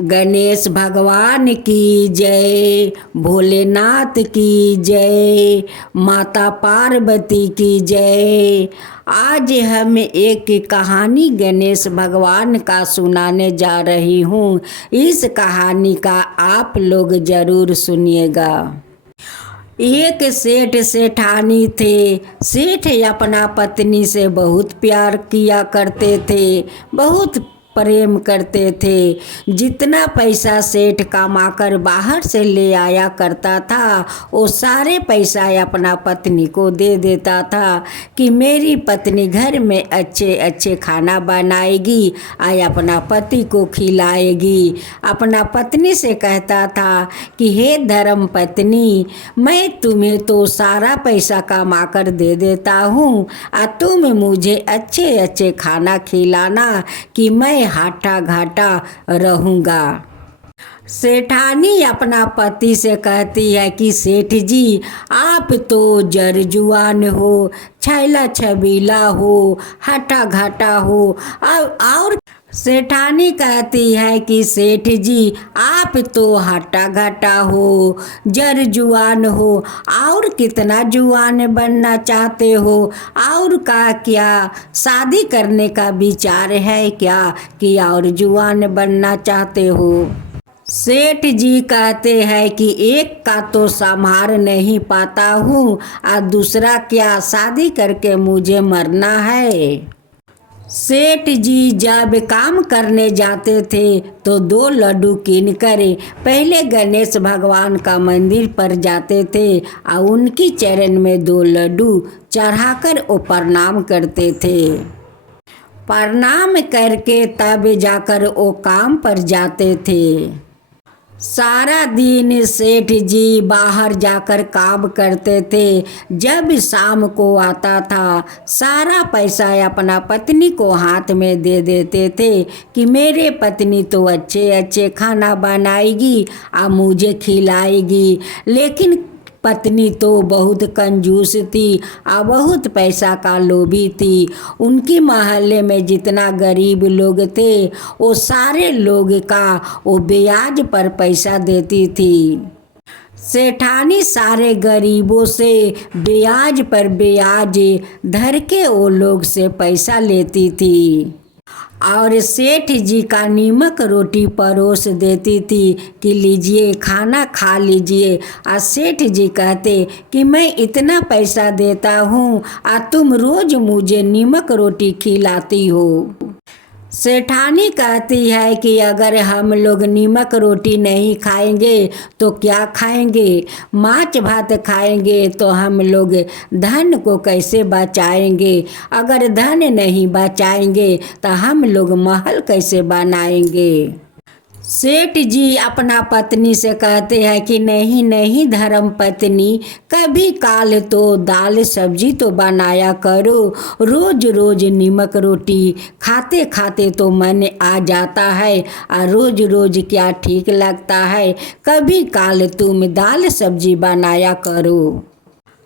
गणेश भगवान की जय, भोलेनाथ की जय, माता पार्वती की जय। आज हम एक कहानी गणेश भगवान का सुनाने जा रही हूँ। इस कहानी का आप लोग ज़रूर सुनिएगा। एक सेठ सेठानी थे। सेठ अपना पत्नी से बहुत प्यार किया करते थे, बहुत प्रेम करते थे। जितना पैसा सेठ कमाकर बाहर से ले आया करता था, वो सारे पैसा अपना पत्नी को दे देता था कि मेरी पत्नी घर में अच्छे अच्छे खाना बनाएगी और अपना पति को खिलाएगी। अपना पत्नी से कहता था कि हे धर्म पत्नी, मैं तुम्हें तो सारा पैसा कमा कर दे देता हूँ और तुम मुझे अच्छे अच्छे खाना खिलाना कि मैं हाटा घाटा रहूँगा। सेठानी अपना पति से कहती है कि सेठ जी, आप तो जरजुआन हो, छैला छबीला हो, हटा घाटा हो। और सेठानी कहती है कि सेठ जी, आप तो हटा घाटा हो, जरजुआन हो, और कितना जुआन बनना चाहते हो? और का क्या शादी करने का विचार है क्या कि और जुआन बनना चाहते हो? सेठ जी कहते हैं कि एक का तो संभाल नहीं पाता हूँ और दूसरा क्या शादी करके मुझे मरना है। सेठ जी जब काम करने जाते थे तो 2 लड्डू कीन कर पहले गणेश भगवान का मंदिर पर जाते थे और उनकी चरण में 2 लड्डू चढ़ाकर वो प्रणाम करते थे। प्रणाम करके तब जाकर वो काम पर जाते थे। सारा दिन सेठ जी बाहर जाकर काम करते थे। जब शाम को आता था, सारा पैसा अपना पत्नी को हाथ में दे देते थे कि मेरे पत्नी तो अच्छे अच्छे खाना बनाएगी और मुझे खिलाएगी। लेकिन पत्नी तो बहुत कंजूस थी और बहुत पैसा का लोभी थी। उनकी मोहल्ले में जितना गरीब लोग थे, वो सारे लोग का वो ब्याज पर पैसा देती थी। सेठानी सारे गरीबों से ब्याज पर ब्याज धर के वो लोग से पैसा लेती थी और सेठ जी का नीमक रोटी परोस देती थी कि लीजिए खाना खा लीजिए। और सेठ जी कहते कि मैं इतना पैसा देता हूँ और तुम रोज मुझे नीमक रोटी खिलाती हो। सेठानी कहती है कि अगर हम लोग नीमक रोटी नहीं खाएंगे तो क्या खाएंगे? माछ भात खाएंगे तो हम लोग धन को कैसे बचाएंगे? अगर धन नहीं बचाएंगे तो हम लोग महल कैसे बनाएंगे? सेठ जी अपना पत्नी से कहते हैं कि नहीं नहीं धर्म पत्नी, कभी काल तो दाल सब्जी तो बनाया करो। रोज रोज नीमक रोटी खाते खाते तो मन आ जाता है और रोज रोज क्या ठीक लगता है। कभी काल तुम दाल सब्जी बनाया करो।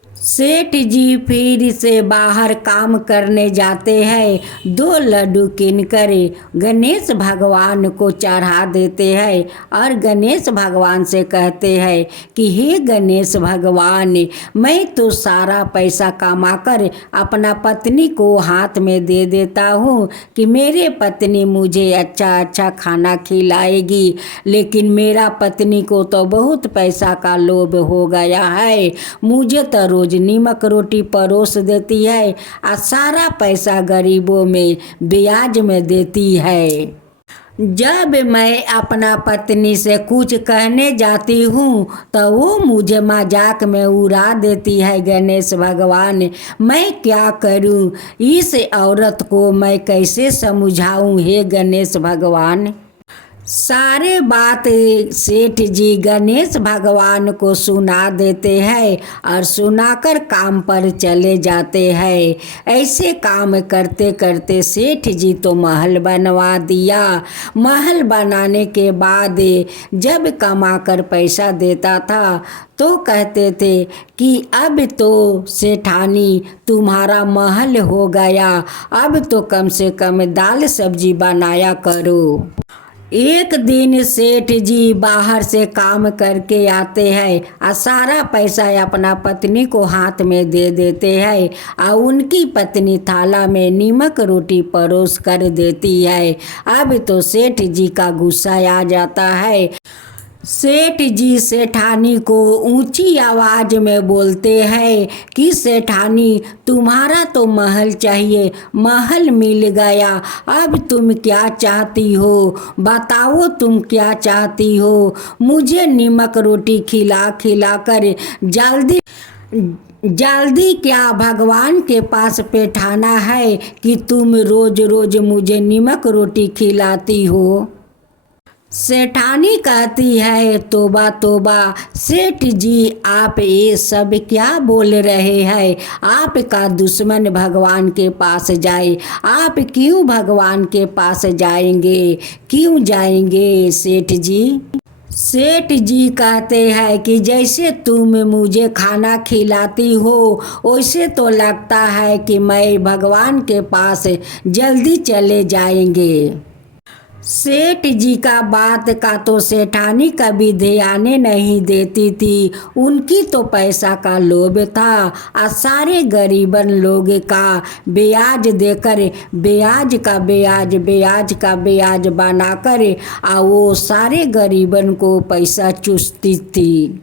सेठ जी फिर से बाहर काम करने जाते हैं। 2 लड्डू कीनकर गणेश भगवान को चढ़ा देते हैं और गणेश भगवान से कहते हैं कि हे गणेश भगवान, मैं तो सारा पैसा कमाकर अपना पत्नी को हाथ में दे देता हूँ कि मेरे पत्नी मुझे अच्छा अच्छा खाना खिलाएगी। लेकिन मेरा पत्नी को तो बहुत पैसा का लोभ हो गया है। मुझे तो रोज नीमक रोटी परोस देती है और सारा पैसा गरीबों में ब्याज में देती है। जब मैं अपना पत्नी से कुछ कहने जाती हूँ तो वो मुझे मजाक में उड़ा देती है। गणेश भगवान, मैं क्या करूँ? इस औरत को मैं कैसे समझाऊँ हे गणेश भगवान? सारे बात सेठ जी गणेश भगवान को सुना देते हैं और सुनाकर काम पर चले जाते हैं। ऐसे काम करते करते सेठ जी तो महल बनवा दिया। महल बनाने के बाद जब कमाकर पैसा देता था तो कहते थे कि अब तो सेठानी तुम्हारा महल हो गया, अब तो कम से कम दाल सब्जी बनाया करो। एक दिन सेठ जी बाहर से काम करके आते हैं और सारा पैसा अपना पत्नी को हाथ में दे देते हैं और उनकी पत्नी थाला में नमक रोटी परोस कर देती है। अब तो सेठ जी का गुस्सा आ जाता है। सेठ जी सेठानी को ऊंची आवाज में बोलते हैं कि सेठानी, तुम्हारा तो महल चाहिए, महल मिल गया, अब तुम क्या चाहती हो? बताओ तुम क्या चाहती हो? मुझे नमक रोटी खिला खिला कर जल्दी जल्दी क्या भगवान के पास बैठाना है कि तुम रोज रोज मुझे नमक रोटी खिलाती हो? सेठानी कहती है, तोबा तोबा सेठ जी, आप ये सब क्या बोल रहे हैं? आपका दुश्मन भगवान के पास जाए, आप क्यों भगवान के पास जाएंगे? क्यों जाएंगे सेठ जी? सेठ जी कहते हैं कि जैसे तुम मुझे खाना खिलाती हो वैसे तो लगता है कि मैं भगवान के पास जल्दी चले जाएंगे। सेठ जी का बात का तो सेठानी कभी ध्यान नहीं देती थी। उनकी तो पैसा का लोभ था और सारे गरीबन लोग का ब्याज देकर ब्याज का ब्याज ब्याज का ब्याज बनाकर और वो सारे गरीबन को पैसा चूसती थी।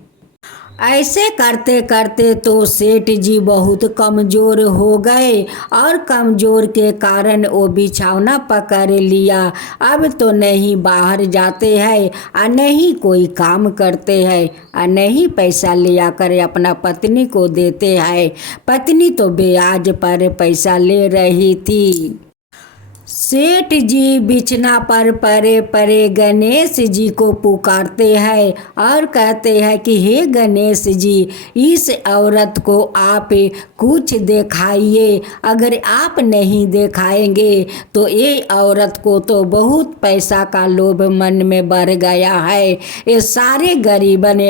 ऐसे करते करते तो सेठ जी बहुत कमज़ोर हो गए और कमज़ोर के कारण वो बिछौना पकड़ लिया। अब तो नहीं बाहर जाते हैं और नहीं कोई काम करते हैं और नहीं पैसा ले आकर अपना पत्नी को देते हैं। पत्नी तो ब्याज पर पैसा ले रही थी। सेठ जी बिछना पर परे परे गणेश जी को पुकारते हैं और कहते हैं कि हे गणेश जी, इस औरत को आप कुछ दिखाइए। अगर आप नहीं दिखाएंगे तो ये औरत को तो बहुत पैसा का लोभ मन में बढ़ गया है। ये सारे गरीबन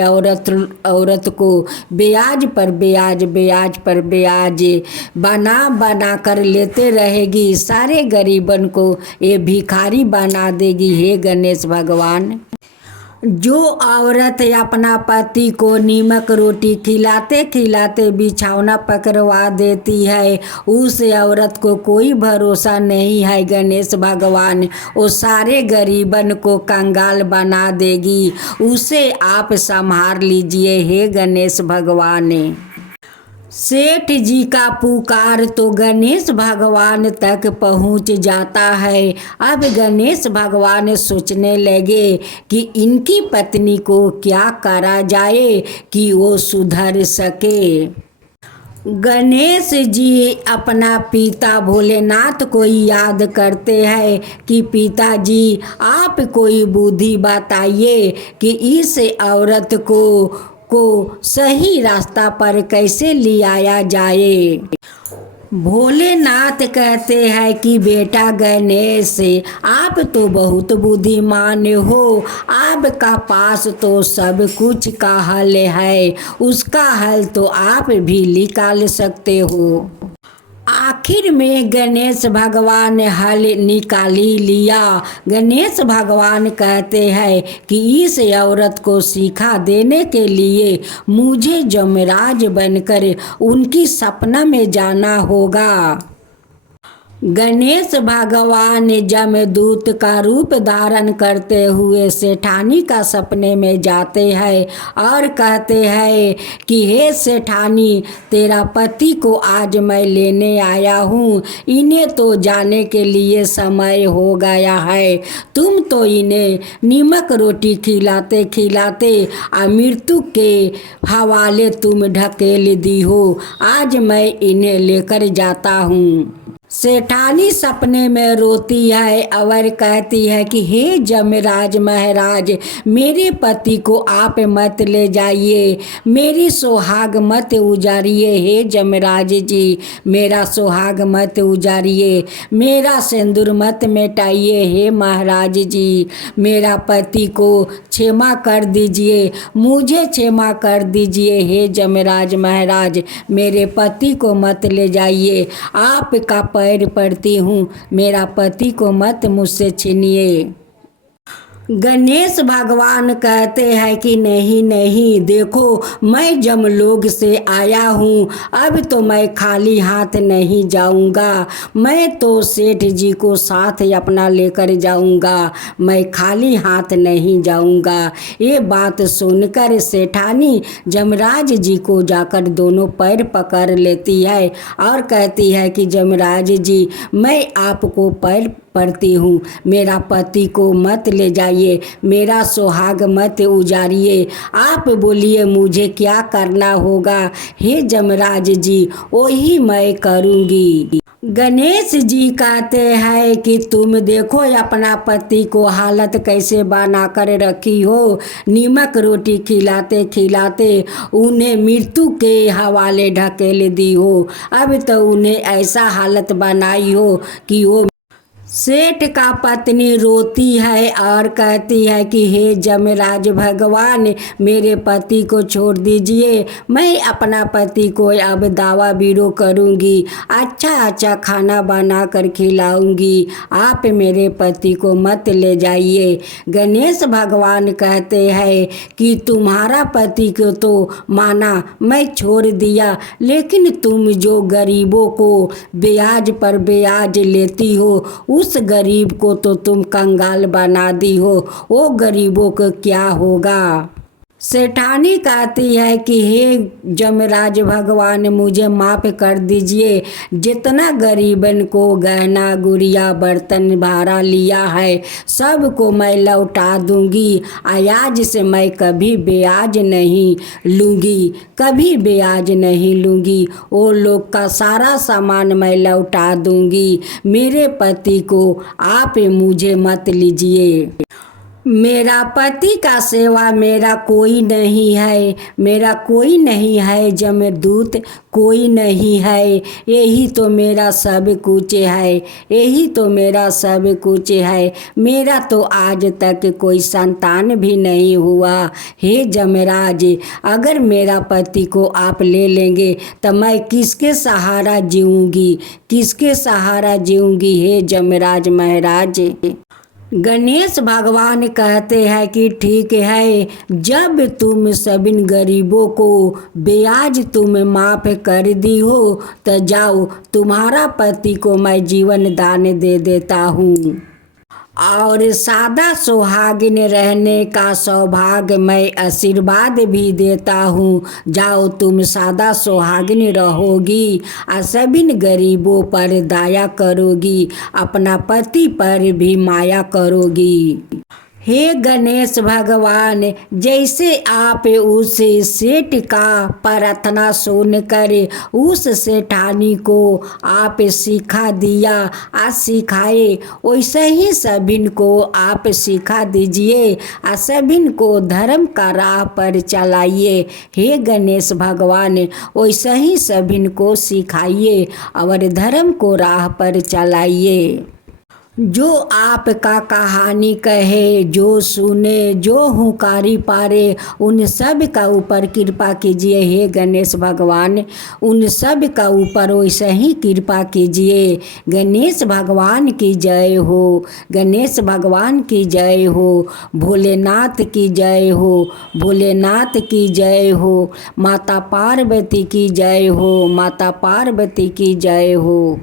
औरत को ब्याज पर ब्याज ब्याज पर ब्याज बना बना कर लेते रहेगी। सारे गरीबन को ये भिखारी बना देगी। हे गणेश भगवान, जो औरत अपना पति को नमक रोटी खिलाते खिलाते बिछौना पकड़वा देती है, उस औरत को कोई भरोसा नहीं है। गणेश भगवान वो सारे गरीबन को कंगाल बना देगी। उसे आप संभाल लीजिए हे गणेश भगवान। सेठ जी का पुकार तो गणेश भगवान तक पहुंच जाता है। अब गणेश भगवान सोचने लगे कि इनकी पत्नी को क्या करा जाए कि वो सुधर सके। गणेश जी अपना पिता भोलेनाथ को याद करते हैं कि पिताजी, आप कोई बुद्धि बताइए कि इस औरत को सही रास्ता पर कैसे ले आया जाए। भोलेनाथ कहते हैं कि बेटा गणेश, आप तो बहुत बुद्धिमान हो, आपका पास तो सब कुछ का हल है, उसका हल तो आप भी निकाल सकते हो। आखिर में गणेश भगवान हल निकाली लिया। गणेश भगवान कहते हैं कि इस औरत को सिखा देने के लिए मुझे यमराज बनकर उनकी सपना में जाना होगा। गणेश भगवान जमदूत का रूप धारण करते हुए सेठानी का सपने में जाते हैं और कहते हैं कि हे सेठानी, तेरा पति को आज मैं लेने आया हूँ। इन्हें तो जाने के लिए समय हो गया है। तुम तो इन्हें नमक रोटी खिलाते खिलाते मृत्यु के हवाले तुम ढकेल दी हो। आज मैं इन्हें लेकर जाता हूँ। सेठानी सपने में रोती है और कहती है कि हे जमराज महाराज, मेरे पति को आप मत ले जाइए, मेरी सुहाग मत उजारिए। हे जमराज जी, मेरा सुहाग मत उजारिए, मेरा सिंदूर मत मिटाइए। हे महाराज जी, मेरा पति को क्षमा कर दीजिए, मुझे क्षमा कर दीजिए। हे जमराज महाराज, मेरे पति को मत ले जाइए, आपका पैर पड़ती हूँ, मेरा पति को मत मुझसे छीनिए। गणेश भगवान कहते हैं कि नहीं नहीं, देखो मैं जमलोक से आया हूँ, अब तो मैं खाली हाथ नहीं जाऊँगा। मैं तो सेठ जी को साथ अपना लेकर जाऊँगा, मैं खाली हाथ नहीं जाऊँगा। ये बात सुनकर सेठानी जमराज जी को जाकर दोनों पैर पकड़ लेती है और कहती है कि जमराज जी, मैं आपको पैर पड़ती हूँ, मेरा पति को मत ले जाइए, मेरा सुहाग मत उजाड़िए। आप बोलिए मुझे क्या करना होगा? हे जमराज जी, वही मैं करूँगी। गणेश जी कहते हैं कि तुम देखो अपना पति को हालत कैसे बना कर रखी हो, नीमक रोटी खिलाते खिलाते उन्हें मृत्यु के हवाले ढकेल दी हो। अब तो उन्हें ऐसा हालत बनाई हो कि वो सेठ का पत्नी रोती है और कहती है कि हे जमराज भगवान, मेरे पति को छोड़ दीजिए, मैं अपना पति को अब दावा बीरो करूँगी, अच्छा अच्छा खाना बना कर खिलाऊँगी, आप मेरे पति को मत ले जाइए। गणेश भगवान कहते हैं कि तुम्हारा पति को तो माना मैं छोड़ दिया, लेकिन तुम जो गरीबों को ब्याज पर ब्याज लेती हो, उस गरीब को तो तुम कंगाल बना दी हो, वो गरीबों को क्या होगा? सेठानी कहती है कि हे जमराज भगवान, मुझे माफ़ कर दीजिए, जितना गरीबन को गहना गुड़िया बर्तन भाड़ा लिया है सब को मैं लौटा दूंगी। आज से मैं कभी ब्याज नहीं लूँगी, कभी ब्याज नहीं लूँगी, वो लोग का सारा सामान मैं लौटा दूंगी। मेरे पति को आप मुझे मत लीजिए, मेरा पति का सेवा मेरा कोई नहीं है, मेरा कोई नहीं है, जमदूत कोई नहीं है, यही तो मेरा सब कुछ है, यही तो मेरा सब कुछ है, मेरा तो आज तक कोई संतान भी नहीं हुआ। हे जमराज, अगर मेरा पति को आप ले लेंगे तो मैं किसके सहारा जीऊँगी, किसके सहारा जीऊँगी? हे जमराज महाराज। गणेश भगवान कहते हैं कि ठीक है, जब तुम सभी गरीबों को ब्याज तुम माफ़ कर दी हो तो जाओ, तुम्हारा पति को मैं जीवन दान दे देता हूँ और सादा सुहागिन रहने का सौभाग्य मैं आशीर्वाद भी देता हूँ। जाओ, तुम सादा सुहागिन रहोगी और सभी गरीबों पर दया करोगी, अपना पति पर भी माया करोगी। हे गणेश भगवान, जैसे आप उस सेठ का प्रार्थना सुनकर उस सेठानी को आप सिखा दिया, आज सिखाए, वैसे ही सभी को आप सिखा दीजिए और सभी को धर्म का राह पर चलाइए। हे गणेश भगवान, वैसे ही सभी को सिखाइए और धर्म को राह पर चलाइए। जो आपका कहानी कहे, जो सुने, जो हुकारी पारे, उन सब का ऊपर कृपा कीजिए। हे गणेश भगवान, उन सब का ऊपर वैसे ही कृपा कीजिए। गणेश भगवान की जय हो, गणेश भगवान की जय हो, भोलेनाथ की जय हो, भोलेनाथ की जय हो, माता पार्वती की जय हो, माता पार्वती की जय हो।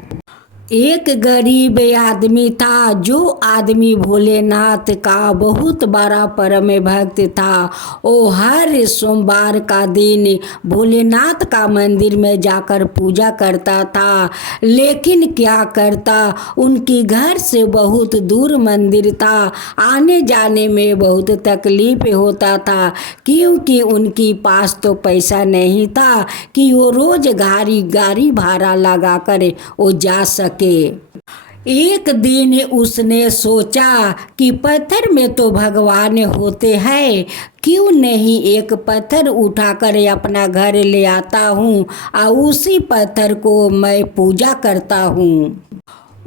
एक गरीब आदमी था, जो आदमी भोलेनाथ का बहुत बड़ा परम भक्त था। वो हर सोमवार का दिन भोलेनाथ का मंदिर में जाकर पूजा करता था, लेकिन क्या करता, उनकी घर से बहुत दूर मंदिर था, आने जाने में बहुत तकलीफ होता था, क्योंकि उनकी पास तो पैसा नहीं था कि वो रोज गाड़ी भाड़ा लगा कर वो जा सके। एक दिन उसने सोचा कि पत्थर में तो भगवान होते हैं, क्यों नहीं एक पत्थर उठाकर अपना घर ले आता हूँ और उसी पत्थर को मैं पूजा करता हूँ।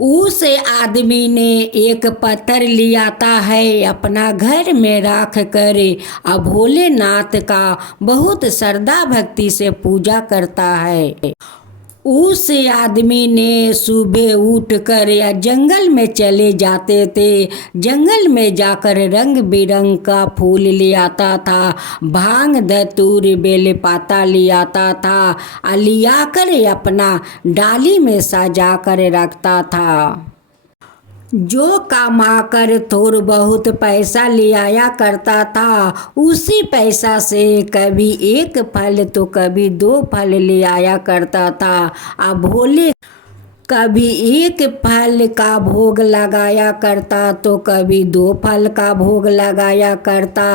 उस आदमी ने एक पत्थर लिया आता है, अपना घर में रख कर और भोलेनाथ का बहुत श्रद्धा भक्ति से पूजा करता है। उस आदमी ने सुबह उठकर या जंगल में चले जाते थे। जंगल में जाकर रंग बिरंग का फूल ले आता था, भांग धतूर बेल पाता ले आता था, लिया कर अपना डाली में सजा कर रखता था। जो कमाकर थोड़ बहुत पैसा ले आया करता था, उसी पैसा से कभी एक फल तो कभी दो फल ले आया करता था। अब भोले कभी एक फल का भोग लगाया करता तो कभी दो फल का भोग लगाया करता।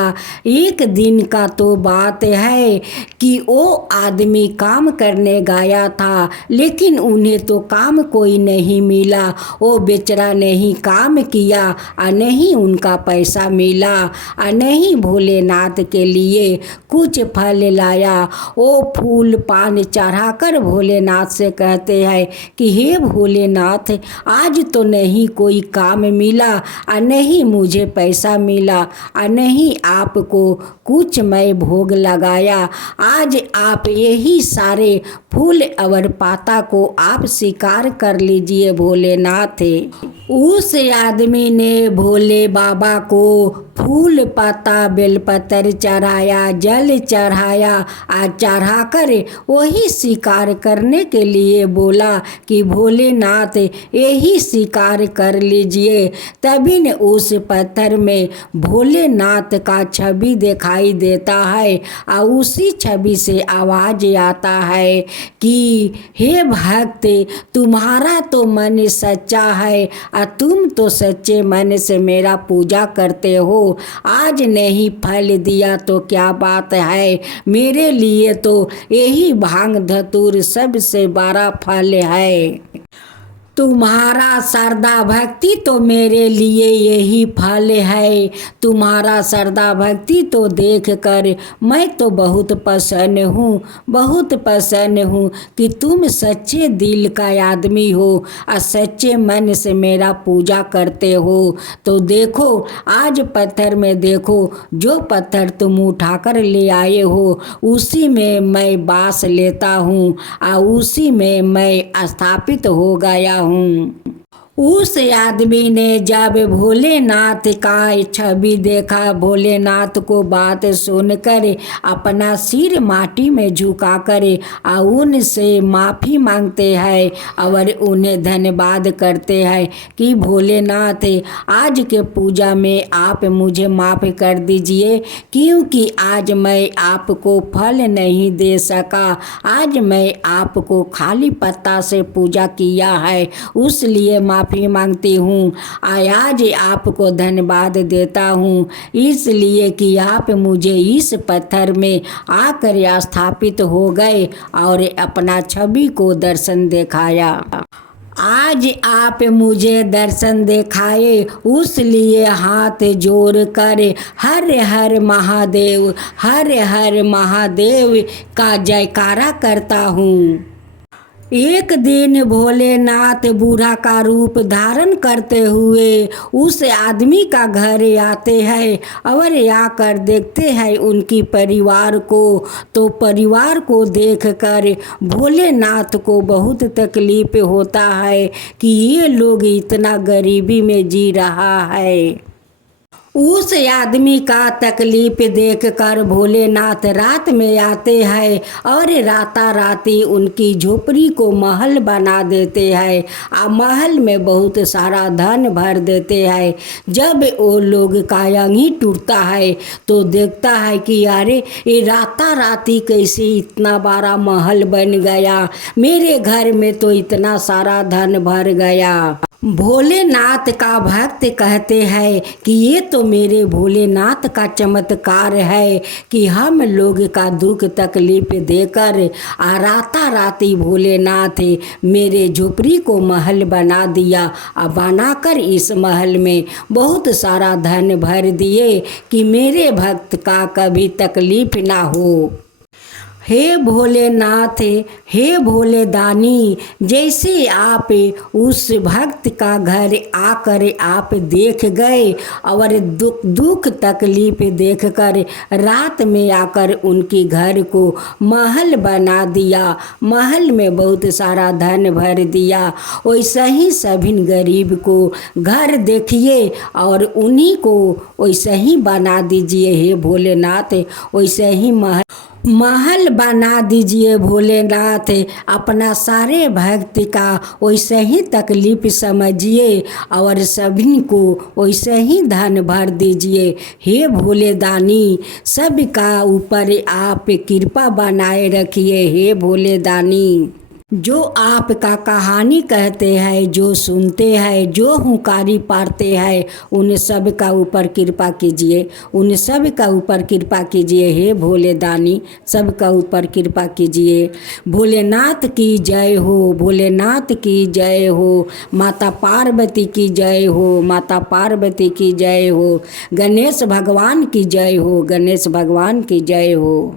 एक दिन का तो बात है कि वो आदमी काम करने गया था, लेकिन उन्हें तो काम कोई नहीं मिला। वो बेचारा नहीं काम किया और नहीं उनका पैसा मिला और नहीं भोलेनाथ के लिए कुछ फल लाया। वो फूल पान चढ़ाकर भोलेनाथ से कहते हैं कि हे भोलेनाथ, आज तो नहीं कोई काम मिला और नहीं मुझे पैसा मिला और नहीं आपको कुछ मैं भोग लगाया। आज आप यही सारे फूल और पाता को आप स्वीकार कर लीजिए भोलेनाथ। उस आदमी ने भोले बाबा को फूल पाता बेलपत्र चढ़ाया, जल चढ़ाया और चढ़ाकर वही स्वीकार करने के लिए बोला कि भोलेनाथ यही स्वीकार कर लीजिए। तभी न उस पत्थर में भोलेनाथ का छवि दिखाई देता है और उसी छवि से आवाज आता है कि हे भक्त, तुम्हारा तो मन सच्चा है और तुम तो सच्चे मन से मेरा पूजा करते हो। आज नहीं फल दिया तो क्या बात है, मेरे लिए तो यही भांग धतूर सबसे बड़ा फल है। तुम्हारा श्रद्धा भक्ति तो मेरे लिए यही फल है। तुम्हारा श्रद्धा भक्ति तो देख कर मैं तो बहुत प्रसन्न हूँ, बहुत प्रसन्न हूँ कि तुम सच्चे दिल का आदमी हो और सच्चे मन से मेरा पूजा करते हो। तो देखो आज पत्थर में देखो, जो पत्थर तुम उठाकर ले आए हो उसी में मैं वास लेता हूँ और उसी में मैं स्थापित हो गया हूँ। उस आदमी ने जब भोलेनाथ का छवि देखा, भोलेनाथ को बात सुनकर अपना सिर माटी में झुकाकर और उनसे माफ़ी मांगते हैं और उन्हें धन्यवाद करते हैं कि भोलेनाथ आज के पूजा में आप मुझे माफ़ कर दीजिए, क्योंकि आज मैं आपको फल नहीं दे सका। आज मैं आपको खाली पत्ता से पूजा किया है, उसलिए माफ़ी मांगती हूँ। आज आपको धन्यवाद देता हूँ इसलिए कि आप मुझे इस पत्थर में आकर स्थापित हो गए और अपना छवि को दर्शन दिखाया। आज आप मुझे दर्शन दिखाए, उसलिए हाथ जोड़ कर हर हर महादेव, हर हर महादेव का जयकारा करता हूँ। एक दिन भोलेनाथ बूढ़ा का रूप धारण करते हुए उस आदमी का घर आते हैं और आकर देखते हैं उनकी परिवार को। तो परिवार को देखकर भोलेनाथ को बहुत तकलीफ होता है कि ये लोग इतना गरीबी में जी रहा है। उस आदमी का तकलीफ देखकर भोलेनाथ रात में आते हैं और राताराती उनकी झोपड़ी को महल बना देते हैं और महल में बहुत सारा धन भर देते हैं। जब वो लोग का यंगी टूटता है तो देखता है कि अरे ये राताराती कैसे इतना बड़ा महल बन गया, मेरे घर में तो इतना सारा धन भर गया। भोलेनाथ का भक्त कहते हैं कि ये तो मेरे भोलेनाथ का चमत्कार है कि हम लोग का दुख तकलीफ देकर राताराती भोलेनाथ मेरे झोपड़ी को महल बना दिया और बनाकर इस महल में बहुत सारा धन भर दिए कि मेरे भक्त का कभी तकलीफ ना हो। हे भोलेनाथ, हे भोले दानी, जैसे आप उस भक्त का घर आकर आप देख गए और दुख तकलीफ देखकर रात में आकर उनके घर को महल बना दिया, महल में बहुत सारा धन भर दिया। वैसे ही सभी गरीब को घर देखिए और उन्हीं को वैसे ही बना दीजिए हे भोलेनाथ, वैसे ही महल बना दीजिए भोलेनाथ। अपना सारे भक्त का वैसे ही तकलीफ समझिए और सभी को वैसे ही धन भर दीजिए हे भोले दानी। सबका ऊपर आप कृपा बनाए रखिए हे भोले दानी। जो आपका कहानी कहते हैं, जो सुनते हैं, जो हुंकारी पारते हैं, उन सब का ऊपर कृपा कीजिए, उन सब का ऊपर कृपा कीजिए हे भोले दानी, सब का ऊपर कृपा कीजिए। भोलेनाथ की जय हो, भोलेनाथ की जय हो, माता पार्वती की जय हो, माता पार्वती की जय हो, गणेश भगवान की जय हो, गणेश भगवान की जय हो।